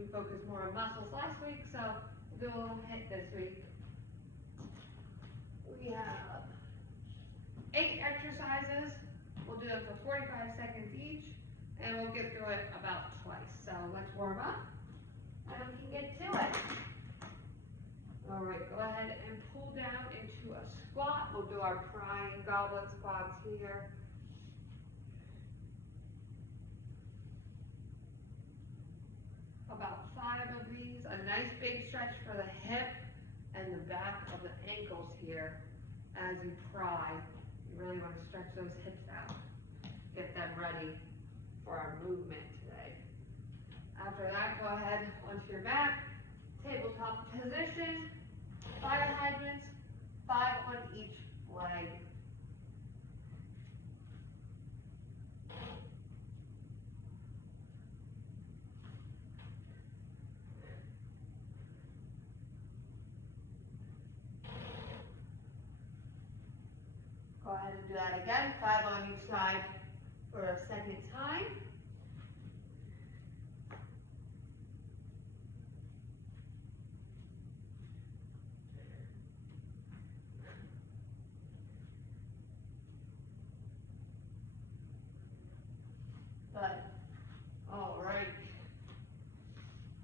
we focused more on muscles last week, so we'll do a little HIIT this week. We have 8 exercises. We'll do them for 45 seconds each, and we'll get through it about twice. So let's warm up, and we can get to it. All right, go ahead and pull down into a squat. We'll do our prying goblet squats here. About 5 of these. A nice big stretch for the hip and the back of the ankles here as you pry. You really want to stretch those hips out. Get them ready for our movement today. After that, go ahead onto your mat, tabletop position, 5 hydrants, 5 on each leg. Go ahead and do that again, 5 on each side for a second time. Good. All right.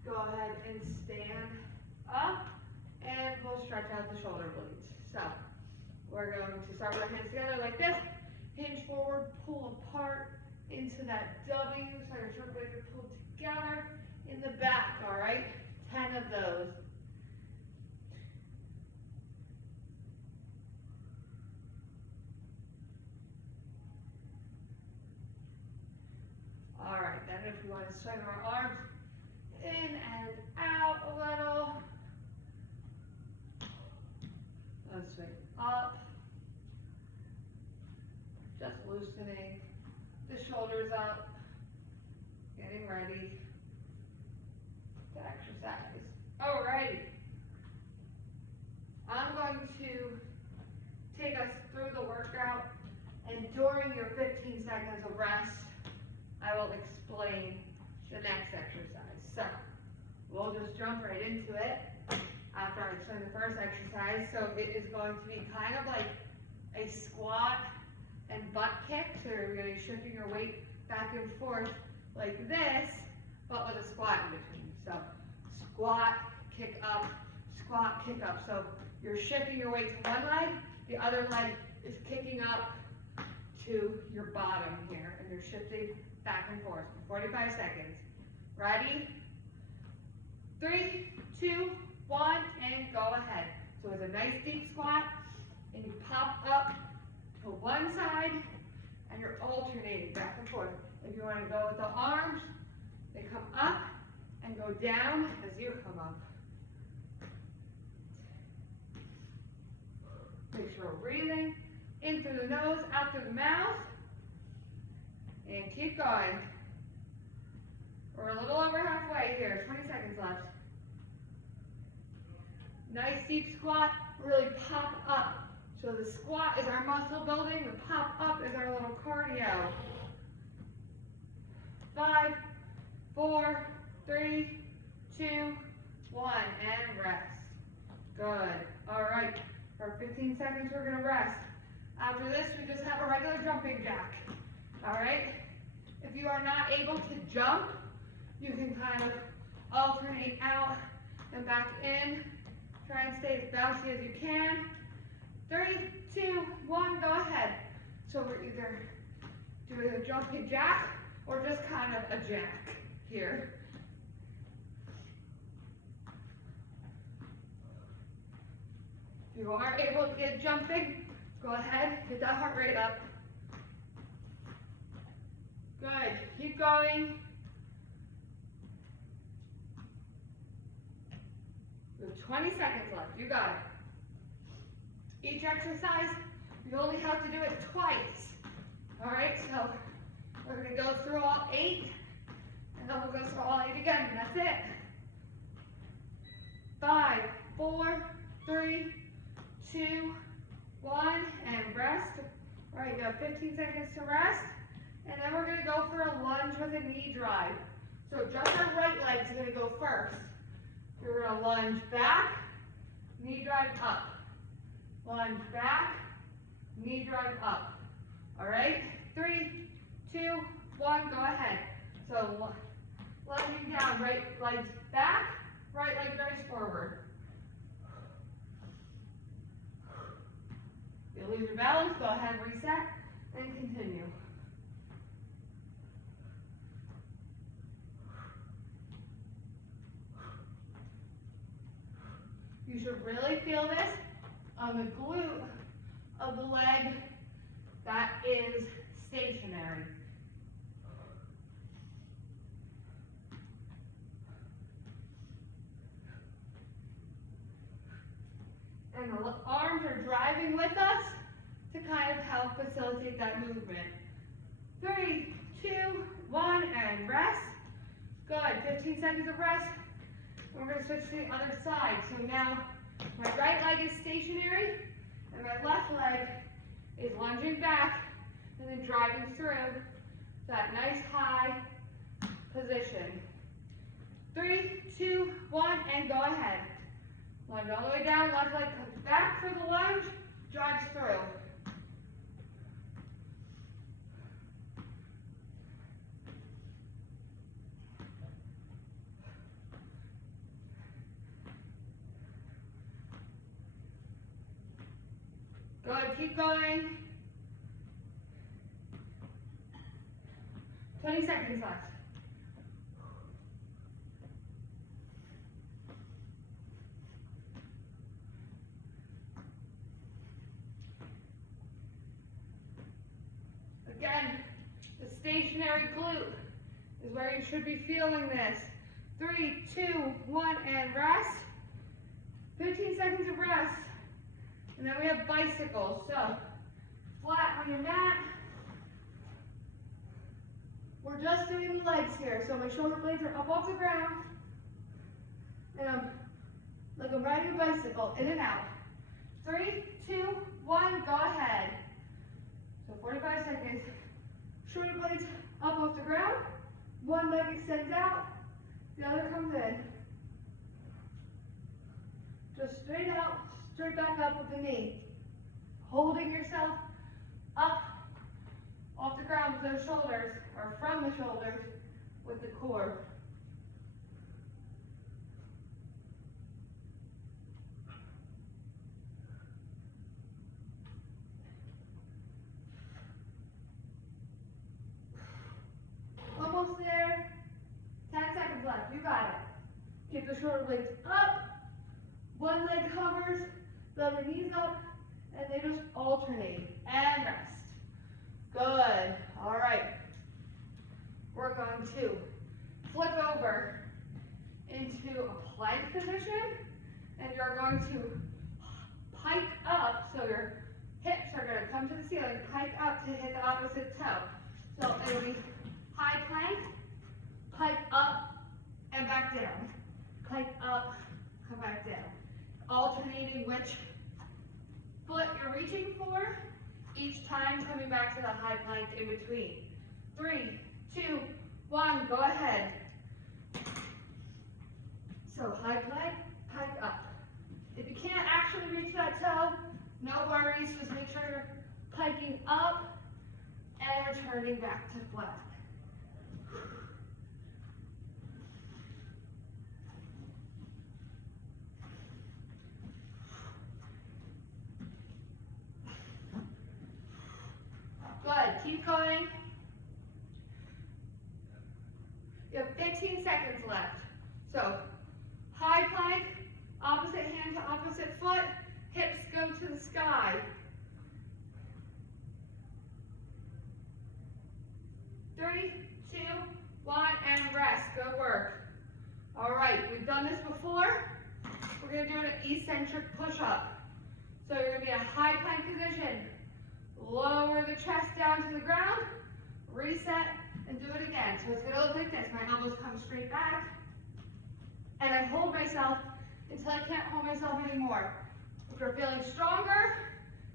Go ahead and stand up, and we'll stretch out the shoulder blades. So we're going to start with our hands together like this. Hinge forward, pull apart into that W, so your shoulder blades are pulled together in the back, all right? 10 of those. All right, then if we want to swing our arms in and out a little. Let's swing up. Just loosening the shoulders up. Getting ready to exercise. All right. I'm going to take us through the workout, and during your 15 seconds of rest, I will explain the next exercise. So we'll just jump right into it after I explain the first exercise. So it is going to be kind of like a squat and butt kick. So you're going to be shifting your weight back and forth like this, but with a squat in between. So squat, kick up, squat, kick up. So you're shifting your weight to one leg, the other leg is kicking up to your bottom here, and you're shifting back and forth for 45 seconds. Ready? 3, 2, 1, and go ahead. So it's a nice deep squat, and you pop up to one side, and you're alternating back and forth. If you want to go with the arms, they come up and go down as you come up. Make sure we're breathing in through the nose, out through the mouth, and keep going. We're a little over halfway here, 20 seconds left. Nice deep squat, really pop up. So the squat is our muscle building, the pop up is our little cardio. 5, 4, 3, 2, 1, and rest. Good. All right, for 15 seconds we're gonna rest. After this, we just have a regular jumping jack. All right? If you are not able to jump, you can kind of alternate out and back in. Try and stay as bouncy as you can. 3, 2, 1, go ahead. So we're either doing a jumping jack or just kind of a jack here. If you are able to get jumping, go ahead, get that heart rate up. Good, keep going. We have 20 seconds left, you got it. Each exercise, you only have to do it twice. All right, so we're gonna go through all 8, and then we'll go through all 8 again, and that's it. 5, 4, 3, 2, 1, and rest. All right, you have 15 seconds to rest, and then we're gonna go for a lunge with a knee drive. So just our right leg leg's gonna go first. You're gonna lunge back, knee drive up. Lunge back, knee drive up. All right, 3, 2, 1, go ahead. So lunging down, right leg's back, right leg drives forward. If you lose your balance, go ahead, reset, and continue. You should really feel this on the glute of the leg that is stationary. And the arms are driving with us to kind of help facilitate that movement. 3, 2, 1, and rest. Good, 15 seconds of rest. And we're gonna switch to the other side. So now my right leg is stationary and my left leg is lunging back and then driving through that nice high position. 3, 2, 1, and go ahead. Lunge all the way down, left leg comes back for the lunge, drives through. Good, keep going. 20 seconds left. Again, the stationary glute is where you should be feeling this. 3, 2, 1, and rest. 15 seconds of rest. And then we have bicycles. So, flat on your mat. We're just doing the legs here. So my shoulder blades are up off the ground. And I'm like I'm riding a bicycle, in and out. 3, 2, 1, go ahead. So 45 seconds. Shoulder blades up off the ground. One leg extends out. The other comes in. Just straight out, straight back up with the knee. Holding yourself up off the ground with those shoulders, or from the shoulders with the core. Almost there. 10 seconds left. You got it. Keep the shoulder blades up. One leg hovers, the other knee's up, and they just alternate. And rest. Good. All right. We're going to flip over into a plank position, and you're going to pike up, so your hips are going to come to the ceiling, pike up to hit the opposite toe. So it'll be high plank, pike up, and back down. Pike up, come back down. Alternating which foot you're reaching for, each time coming back to the high plank in between. 3, 2, 1, go ahead. So high plank, pike up. If you can't actually reach that toe, no worries, just make sure you're piking up and returning back to flat. Good, keep going. You have 15 seconds left. So, high plank, opposite hand to opposite foot, hips go to the sky. 3, 2, 1, and rest, go work. All right, we've done this before. We're gonna do an eccentric push-up. So you're gonna be in a high plank position. Lower the chest down to the ground, reset, and do it again. So it's gonna look like this. My elbows come straight back, and I hold myself until I can't hold myself anymore. If you're feeling stronger,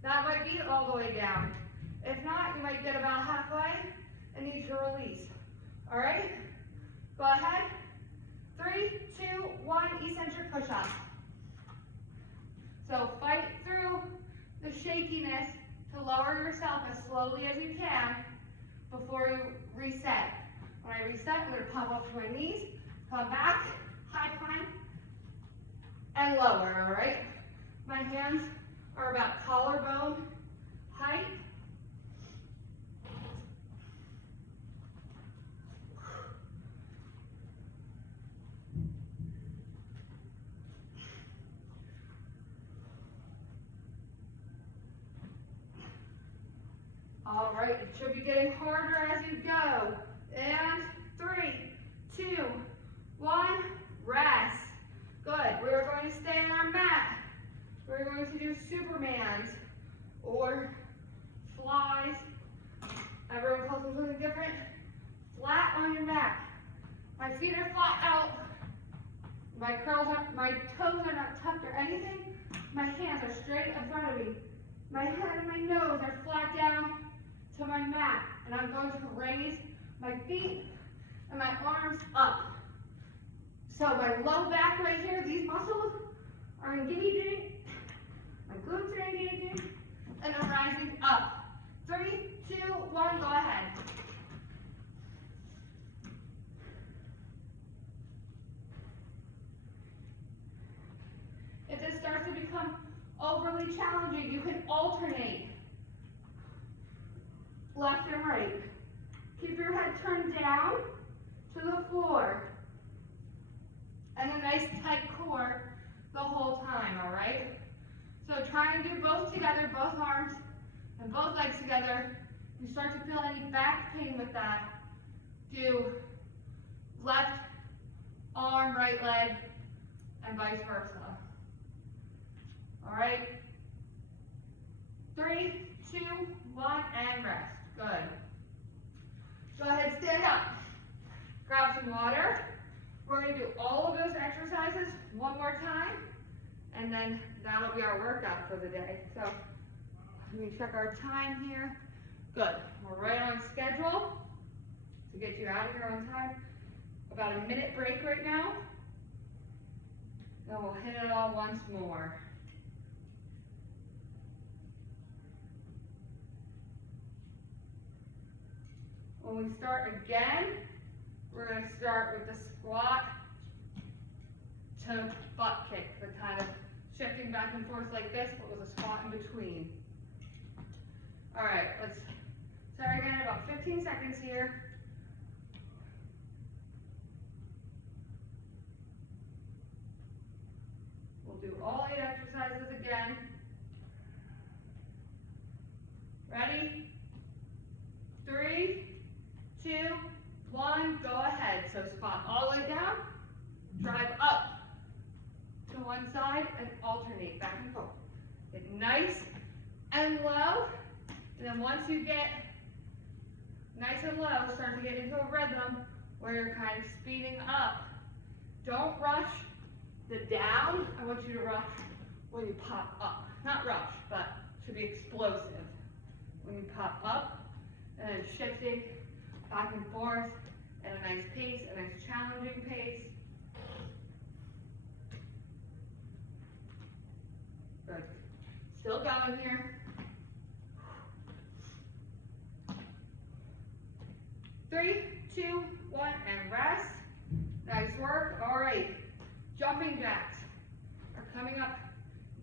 that might be all the way down. If not, you might get about halfway and need to release. All right? Go ahead. 1 eccentric push-up. So fight through the shakiness to lower yourself as slowly as you can before you reset. When I reset, I'm going to pop up to my knees, come back, high plank, and lower, all right? My hands are about collarbone height. All right, it should be getting harder as you go. And 3, 2, 1, rest. Good, we're going to stay on our mat. We're going to do Supermans or flies. Everyone calls them something different. Flat on your mat. My feet are flat out. My toes are not tucked or anything. My hands are straight in front of me. My head and my nose are flat down to my mat. And I'm going to raise my feet and my arms up. So my low back right here, these muscles are engaging. My glutes are engaging. And I'm rising up. 3, 2, 1, go ahead. If this starts to become overly challenging, you can alternate left and right. Keep your head turned down to the floor. And a nice tight core the whole time, all right? So try and do both together, both arms and both legs together. If you start to feel any back pain with that, do left arm, right leg, and vice versa. All right? 3, 2, 1, and rest. Good. Go ahead, stand up. Grab some water. We're going to do all of those exercises one more time, and then that'll be our workout for the day. So let me check our time here. Good. We're right on schedule to get you out of here on time. About a minute break right now. Then we'll hit it all once more. When we start again, we're going to start with the squat to butt kick, the kind of shifting back and forth like this, but with a squat in between. All right, let's start again in about 15 seconds here. We'll do all 8 exercises again. Ready? 3, 2, 1, go ahead. So squat all the way down, drive up to one side and alternate back and forth. Get nice and low, and then once you get nice and low, start to get into a rhythm where you're kind of speeding up. Don't rush the down. I want you to rush when you pop up. Not rush, but to be explosive. When you pop up, and then shifting back and forth at a nice pace, a nice challenging pace. Good. Still going here. 3, 2, 1, and rest. Nice work. All right. Jumping jacks are coming up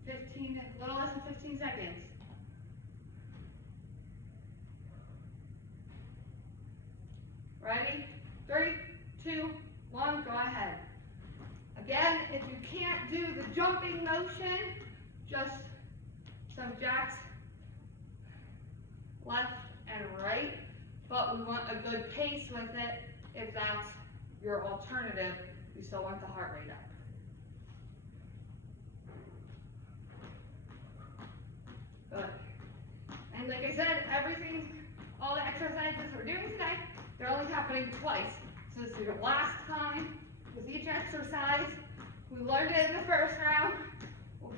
15, a little less than 15 seconds. Ready? 3, 2, 1, go ahead. Again, if you can't do the jumping motion, just some jacks left and right, but we want a good pace with it. If that's your alternative, you still want the heart rate up. Good. And like I said, all the exercises we're doing today, they're only happening twice. So this is your last time with each exercise. We learned it in the first round. We'll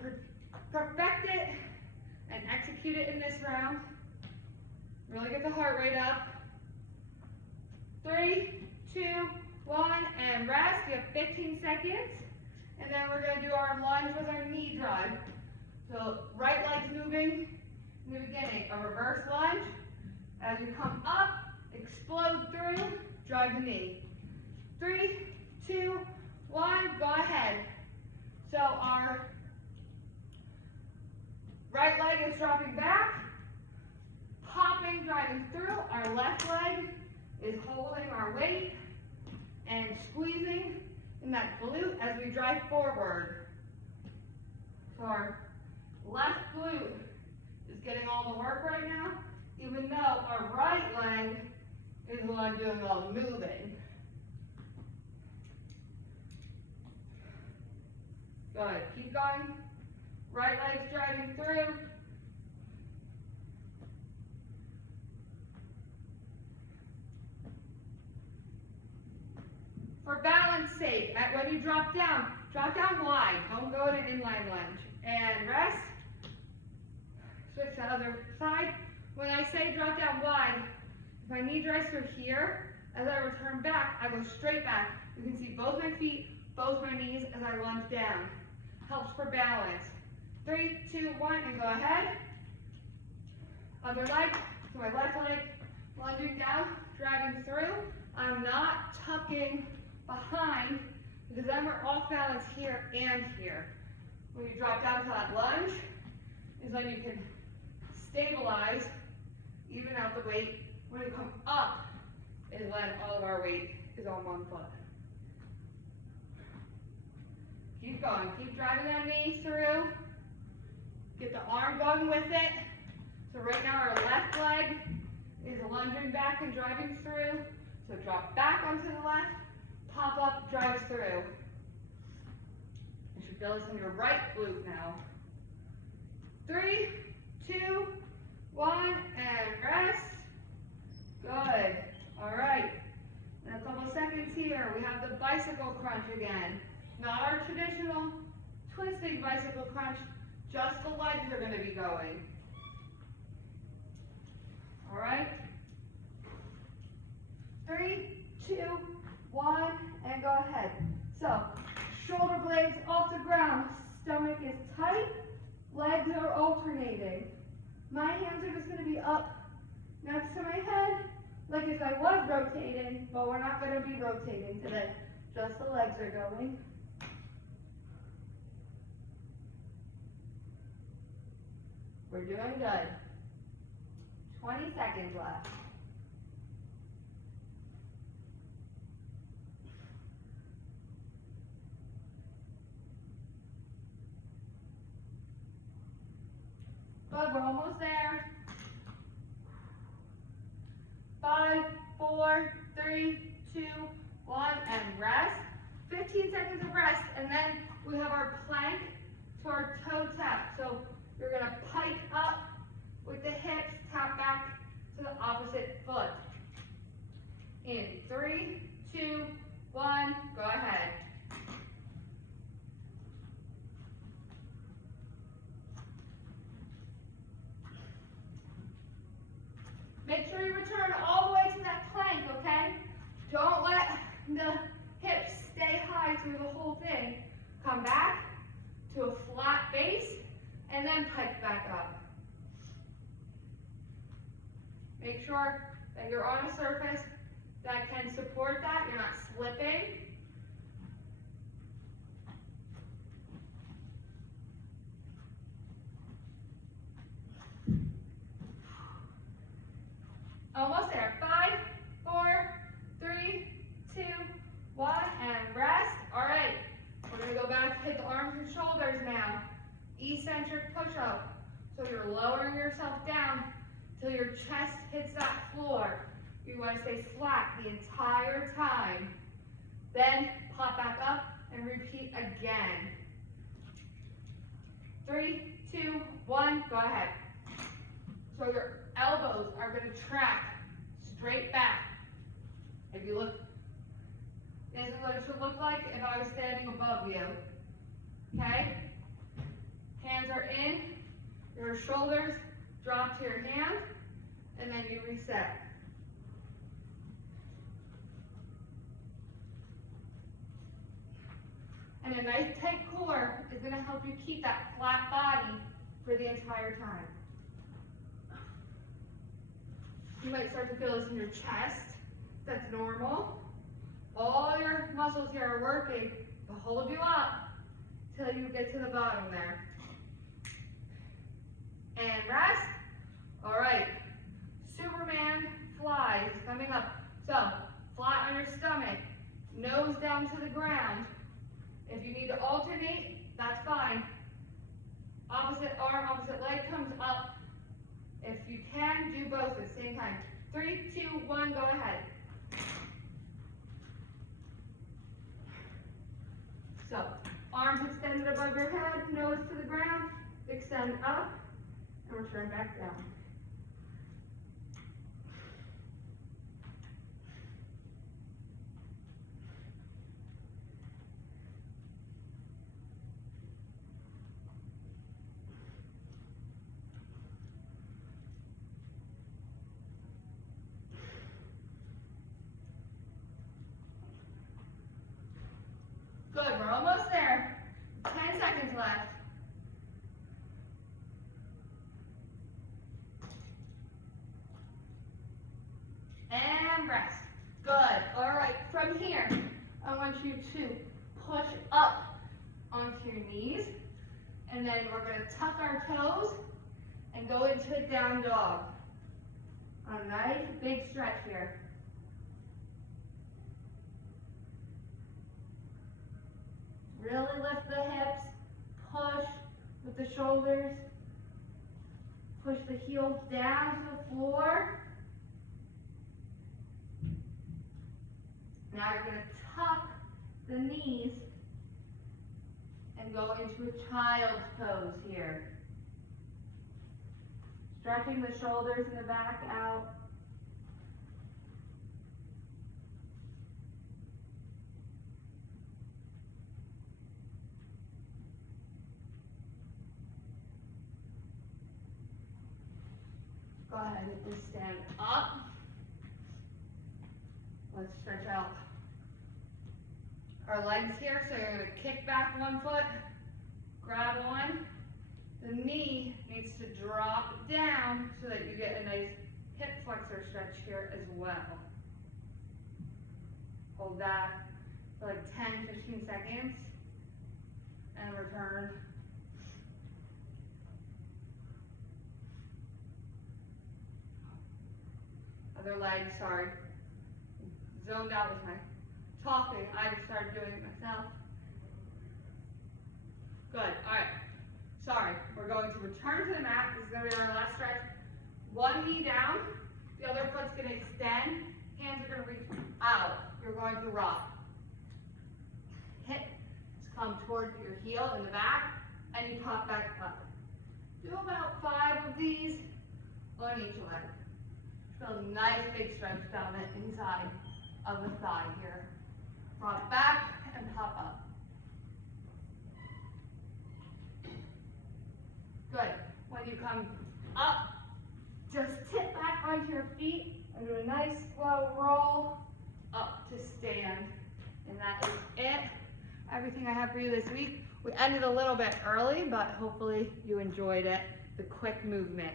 perfect it and execute it in this round. Really get the heart rate up. 3, 2, 1, and rest. You have 15 seconds. And then we're gonna do our lunge with our knee drive. So right leg's moving in the beginning, a reverse lunge. As you come up, explode through, drive the knee. 3, 2, 1, go ahead. So our right leg is dropping back, popping, driving through. Our left leg is holding our weight and squeezing in that glute as we drive forward. So our left glute is getting all the work right now, even though our right leg is the one doing all the moving. Good, keep going. Right leg's driving through. For balance sake, when you drop down wide. Don't go in an inline lunge. And rest. Switch to the other side. When I say drop down wide, if my knee drives through here, as I return back, I go straight back. You can see both my feet, both my knees as I lunge down. Helps for balance. 3, 2, 1, and go ahead. Other leg, so my left leg lunging down, driving through. I'm not tucking behind because then we're off balance here and here. When you drop down to that lunge is when you can stabilize, even out the weight. When you come up is when all of our weight is on one foot. Keep going, keep driving that knee through. Get the arm going with it. So right now our left leg is lunging back and driving through. So drop back onto the left, pop up, drives through. You should feel this in your right glute now. 3, 2, 1, and rest. Good. All right. In a couple seconds here, we have the bicycle crunch again. Not our traditional twisting bicycle crunch, just the legs are going to be going. All right. 3, 2, 1, and go ahead. So, shoulder blades off the ground, stomach is tight, legs are alternating. My hands are just going to be up next to my head, like if I was rotating, but we're not going to be rotating today. Just the legs are going. We're doing good. 20 seconds left. Good, we're almost there. 5, 4, 3, 2, 1, and rest. 15 seconds of rest, and then we have our plank to our toe tap. So you're gonna pike up with the hips, tap back to the opposite foot. In 3, 2, 1, go ahead. Make sure you return all the way to that plank, okay? Don't let the hips stay high through the whole thing. Come back to a flat base and then pike back up. Make sure that you're on a surface that can support that. You're not slipping. Almost there. 5, 4, 3, 2, 1, and rest. All right, we're gonna go back, hit the arms and shoulders now. Eccentric push-up. So you're lowering yourself down till your chest hits that floor. You want to stay flat the entire time. Then pop back up and repeat again. 3, 2, 1, go ahead. So your elbows are going to track straight back. If you look, this is what it should look like if I was standing above you. Okay? Hands are in, your shoulders drop to your hand, and then you reset. And a nice tight core is going to help you keep that flat body for the entire time. You might start to feel this in your chest. That's normal. All your muscles here are working to hold you up till you get to the bottom there. And rest. All right. Superman flies coming up. So, flat on your stomach, nose down to the ground. If you need to alternate, that's fine. Opposite arm, opposite leg comes up. If you can, do both at the same time. 3, 2, 1, go ahead. So, arms extended above your head, nose to the ground, extend up, and return back down. Good, we're almost there. 10 seconds left. And rest. Good. All right, from here, I want you to push up onto your knees. And then we're going to tuck our toes and go into a down dog. A nice big stretch here. Really lift the hips, push with the shoulders, push the heels down to the floor. Now you're going to tuck the knees and go into a child's pose here. Stretching the shoulders and the back out. Go ahead and just stand up. Let's stretch out our legs here. So you're going to kick back one foot, grab one. The knee needs to drop down so that you get a nice hip flexor stretch here as well. Hold that for like 10, 15 seconds and return. Other leg, sorry. Zoned out with my talking. I just started doing it myself. Good, all right. Sorry, we're going to return to the mat. This is going to be our last stretch. One knee down, the other foot's going to extend. Hands are going to reach out. You're going to rock. Hips come towards your heel in the back, and you pop back up. Do about 5 of these on each leg. Feel a nice big stretch down the inside of the thigh here. Rock back and pop up. Good. When you come up, just tip back onto your feet and do a nice slow roll up to stand. And that is it. Everything I have for you this week. We ended a little bit early, but hopefully you enjoyed it. The quick movement.